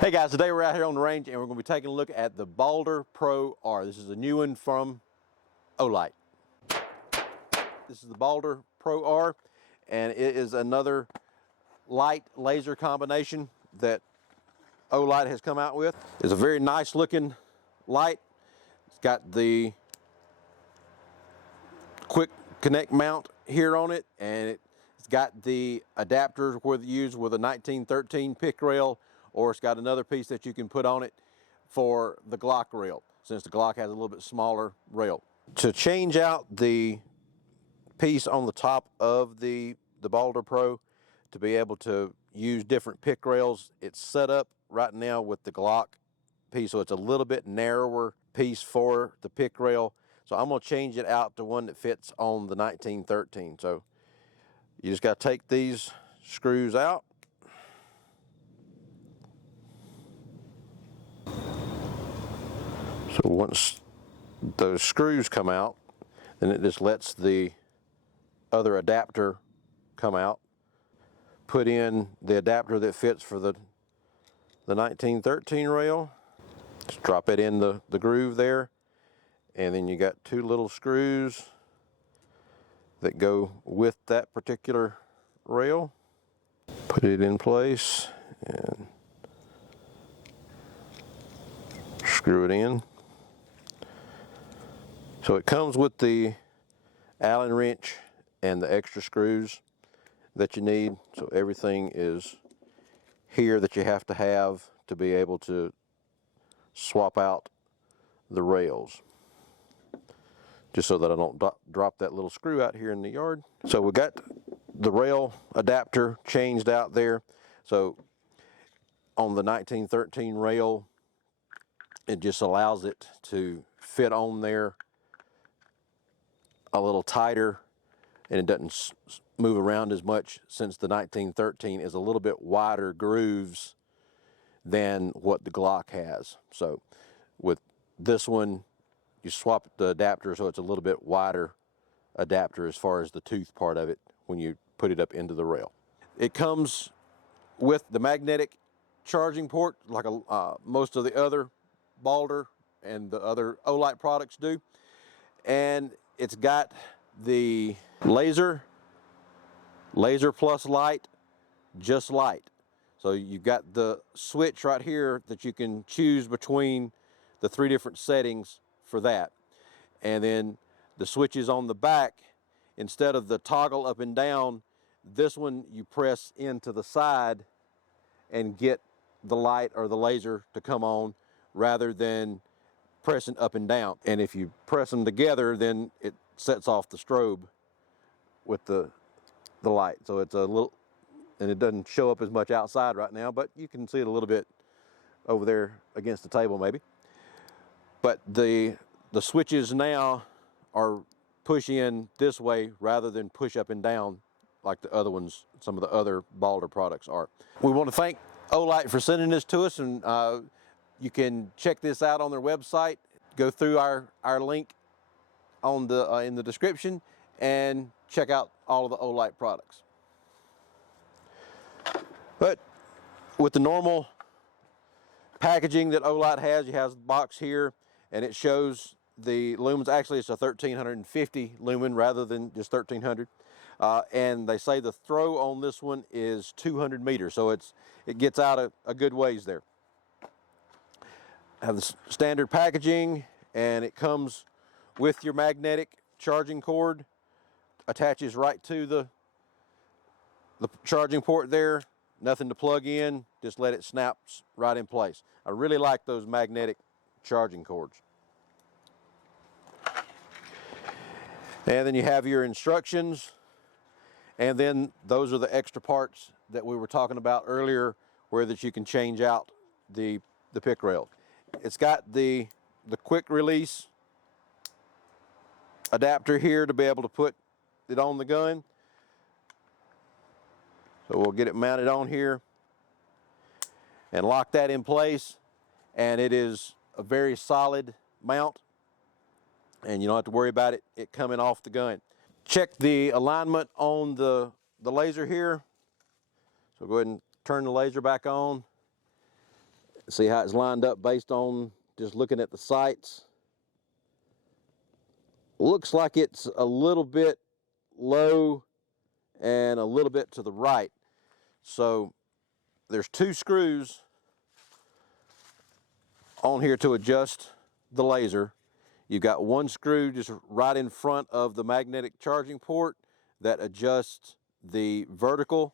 Hey guys, today we're out here on the range and we're going to be taking a look at the Baldr Pro R. This is a new one from Olight. This is the Baldr Pro R, and it is another light laser combination that Olight has come out with. It's a very nice looking light. It's got the quick connect mount here on it, and it's got the adapters whether used with a 1913 pick rail, or it's got another piece that you can put on it for the Glock rail, since the Glock has a little bit smaller rail. To change out the piece on the top of the Baldr Pro to be able to use different pick rails, it's set up right now with the Glock piece, so it's a little bit narrower piece for the pick rail. So I'm going to change it out to one that fits on the 1913. So you just got to take these screws out. So once those screws come out, then it just lets the other adapter come out. Put in the adapter that fits for the 1913 rail. Just drop it in the groove there. And then you got two little screws that go with that particular rail. Put it in place and screw it in. So it comes with the Allen wrench and the extra screws that you need. So everything is here that you have to be able to swap out the rails. Just so that I don't drop that little screw out here in the yard. So we got the rail adapter changed out there. So on the 1913 rail, it just allows it to fit on there a little tighter, and it doesn't move around as much, since the 1913 is a little bit wider grooves than what the Glock has. So with this one, you swap the adapter so it's a little bit wider adapter as far as the tooth part of it when you put it up into the rail. It comes with the magnetic charging port like most of the other Baldr and the other Olight products do. And it's got the laser plus light, just light. So you've got the switch right here that you can choose between the three different settings for that. And then the switches on the back, instead of the toggle up and down, this one you press into the side and get the light or the laser to come on, rather than pressing up and down. And if you press them together, then it sets off the strobe with the light. So it's a little, and it doesn't show up as much outside right now, but you can see it a little bit over there against the table maybe. But the switches now are push in this way rather than push up and down like the other ones, some of the other Baldr products are. We want to thank Olight for sending this to us, and you can check this out on their website. Go through our link on in the description and check out all of the Olight products. But with the normal packaging that Olight has, you have the box here, and it shows the lumens. Actually, it's a 1350 lumen rather than just 1300. And they say the throw on this one is 200 meters, so it gets out a good ways there. Have the standard packaging, and it comes with your magnetic charging cord. Attaches right to the charging port there. Nothing to plug in, just let it snap right in place. I really like those magnetic charging cords. And then you have your instructions, and then those are the extra parts that we were talking about earlier, where that you can change out the pick rail. It's got the quick release adapter here to be able to put it on the gun. So we'll get it mounted on here and lock that in place, and it is a very solid mount, and you don't have to worry about it coming off the gun. Check the alignment on the laser here. So go ahead and turn the laser back on, See how it's lined up based on just looking at the sights. Looks like it's a little bit low and a little bit to the right. So there's 2 screws on here to adjust the laser. You've got 1 screw just right in front of the magnetic charging port that adjusts the vertical,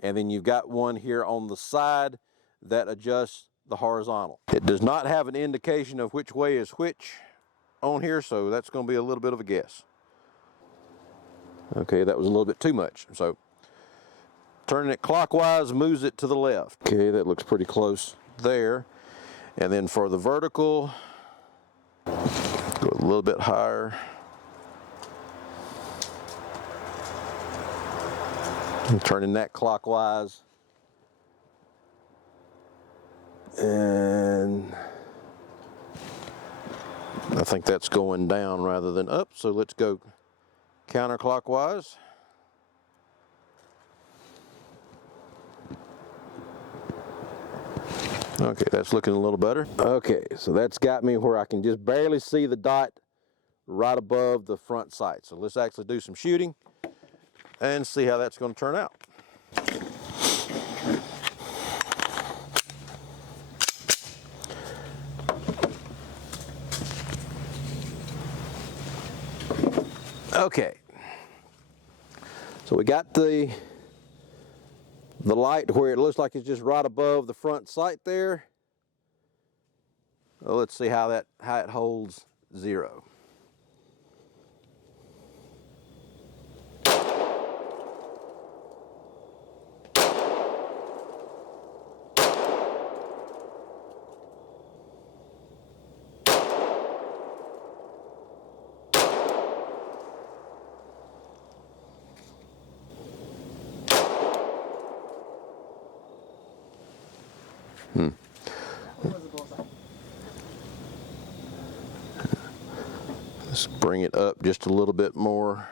and then you've got 1 here on the side that adjusts the horizontal. It does not have an indication of which way is which on here, so that's going to be a little bit of a guess. Okay, that was a little bit too much. So turning it clockwise moves it to the left. Okay, that looks pretty close there. And then for the vertical, go a little bit higher. And turning that clockwise. And I think that's going down rather than up, so let's go counterclockwise. Okay, that's looking a little better. Okay, so that's got me where I can just barely see the dot right above the front sight. So let's actually do some shooting and see how that's going to turn out. Okay, so we got the light where it looks like it's just right above the front sight there. Well, let's see how it holds 0. Let's bring it up just a little bit more.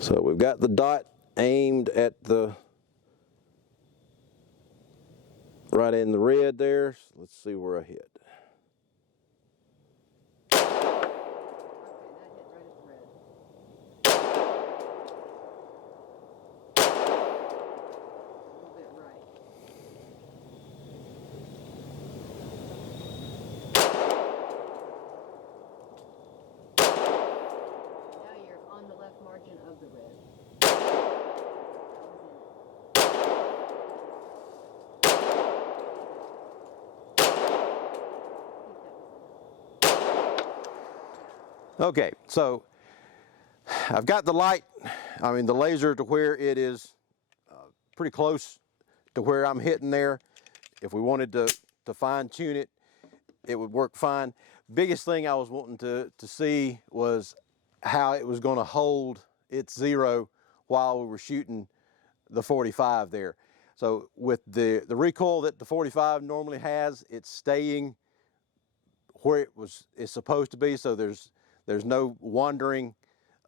So we've got the dot aimed at the right in the red there. So let's see where I hit. Margin of the red. Okay, so I've got the light, the laser to where it is pretty close to where I'm hitting there. If we wanted to fine tune it, it would work fine. Biggest thing I was wanting to see was how it was going to hold its 0 while we were shooting the 45 there. So with the recoil that the 45 normally has, it's staying where it's supposed to be, so there's no wandering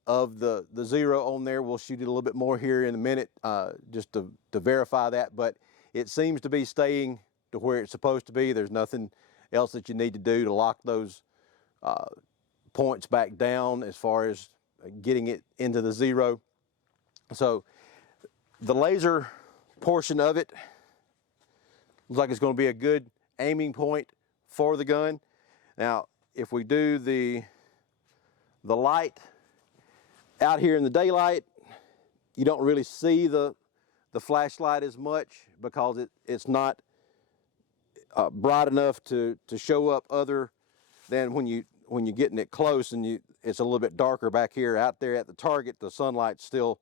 of the 0 on there. We'll shoot it a little bit more here in a minute just to verify that, but it seems to be staying to where it's supposed to be. There's nothing else that you need to do to lock those points back down as far as getting it into the 0. So the laser portion of it looks like it's going to be a good aiming point for the gun. Now, if we do the light out here in the daylight, you don't really see the flashlight as much because it's not bright enough to show up other than when you're getting it close and it's a little bit darker back here. Out there at the target, the sunlight's still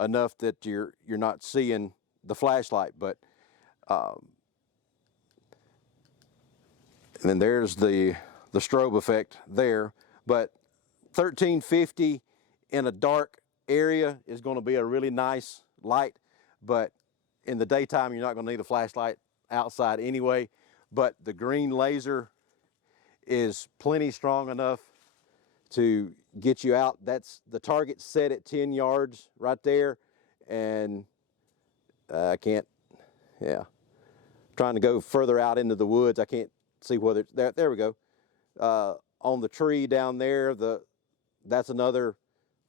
enough that you're not seeing the flashlight. But and then there's the strobe effect there. But 1350 in a dark area is going to be a really nice light, but in the daytime, you're not going to need a flashlight outside anyway, but the green laser is plenty strong enough to get you out. That's the target set at 10 yards right there, and I can't, yeah, trying to go further out into the woods. I can't see whether it's there. There we go. On the tree down there, that's another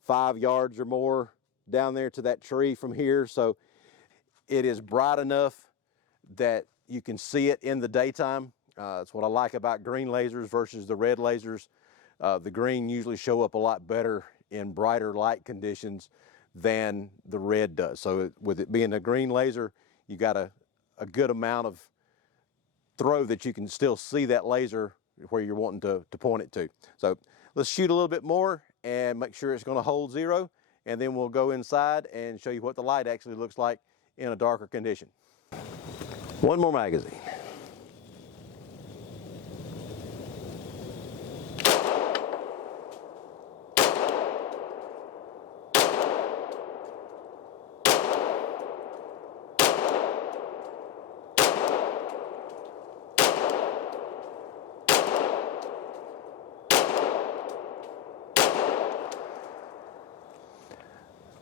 5 yards or more down there to that tree from here. So it is bright enough that you can see it in the daytime. That's what I like about green lasers versus the red lasers. The green usually show up a lot better in brighter light conditions than the red does. So with it being a green laser, you got a good amount of throw that you can still see that laser where you're wanting to point it to. So let's shoot a little bit more and make sure it's going to hold 0, and then we'll go inside and show you what the light actually looks like in a darker condition. One more magazine.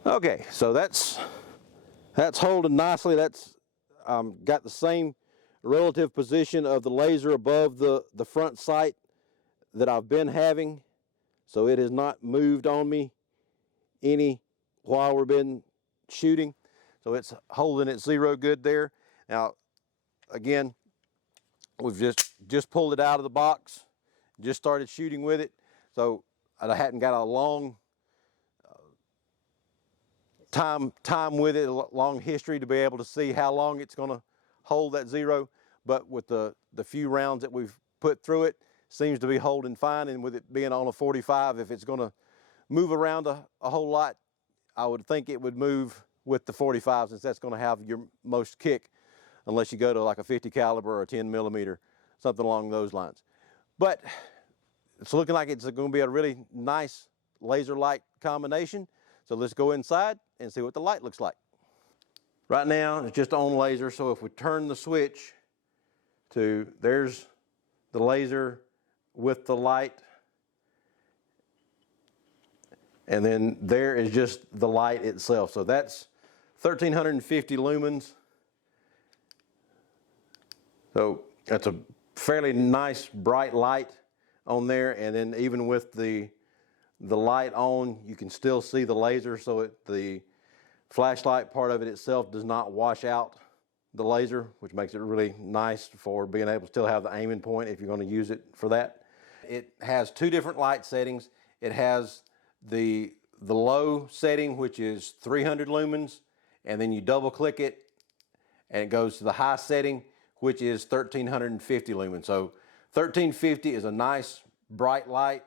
Okay, so that's holding nicely. That's got the same relative position of the laser above the front sight that I've been having, so it has not moved on me any while we've been shooting. So it's holding at 0 good there. Now, again, we've just pulled it out of the box, just started shooting with it, so I hadn't got a long time with it, a long history to be able to see how long it's going to hold that 0. But with the few rounds that we've put through it, seems to be holding fine. And with it being on a 45, if it's going to move around a whole lot, I would think it would move with the 45, since that's going to have your most kick, unless you go to like a 50 caliber or a 10 millimeter, something along those lines. But it's looking like it's going to be a really nice laser light combination. So let's go inside and see what the light looks like. Right now it's just on laser, so if we turn the switch to, there's the laser with the light, and then there is just the light itself. So that's 1350 lumens. So that's a fairly nice bright light on there, and then even with the light on, you can still see the laser, so the flashlight part of it itself does not wash out the laser, which makes it really nice for being able to still have the aiming point if you're going to use it for that. It has 2 different light settings. It has the low setting, which is 300 lumens, and then you double click it and it goes to the high setting, which is 1350 lumens. So 1350 is a nice bright light.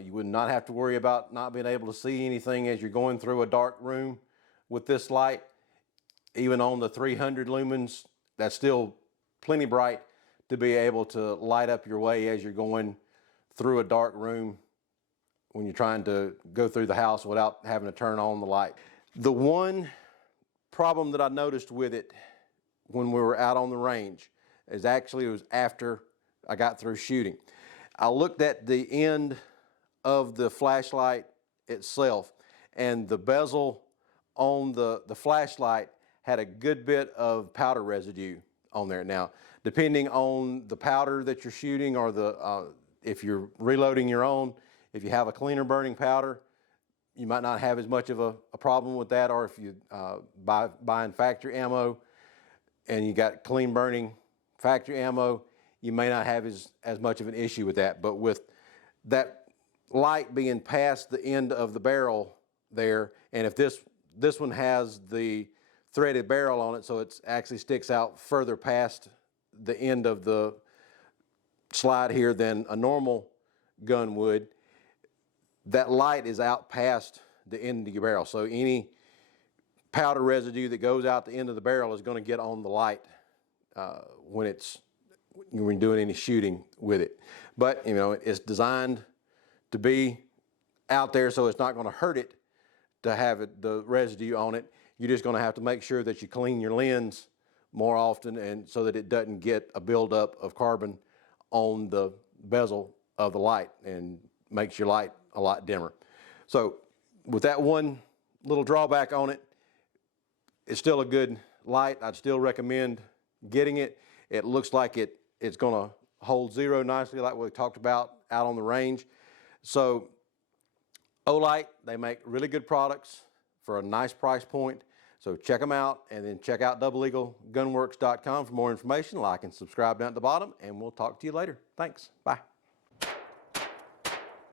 You would not have to worry about not being able to see anything as you're going through a dark room with this light. Even on the 300 lumens, that's still plenty bright to be able to light up your way as you're going through a dark room when you're trying to go through the house without having to turn on the light. The one problem that I noticed with it when we were out on the range is actually it was after I got through shooting. I looked at the end of the flashlight itself, and the bezel on the flashlight had a good bit of powder residue on there. Now, depending on the powder that you're shooting, or if you're reloading your own, if you have a cleaner burning powder, you might not have as much of a problem with that. Or if you buying factory ammo and you got clean burning factory ammo, you may not have as much of an issue with that. But with that light being past the end of the barrel there, and if this one has the threaded barrel on it, so it actually sticks out further past the end of the slide here than a normal gun would, that light is out past the end of your barrel. So any powder residue that goes out the end of the barrel is going to get on the light when you're doing any shooting with it. But you know, it's designed to be out there, so it's not going to hurt it to have the residue on it. You're just going to have to make sure that you clean your lens more often, and so that it doesn't get a buildup of carbon on the bezel of the light and makes your light a lot dimmer. So with that one little drawback on it, it's still a good light. I'd still recommend getting it. It looks like it's going to hold zero nicely, like we talked about out on the range. So Olight, they make really good products for a nice price point. So check them out, and then check out doubleeaglegunworks.com for more information. Like and subscribe down at the bottom, and we'll talk to you later. Thanks. Bye.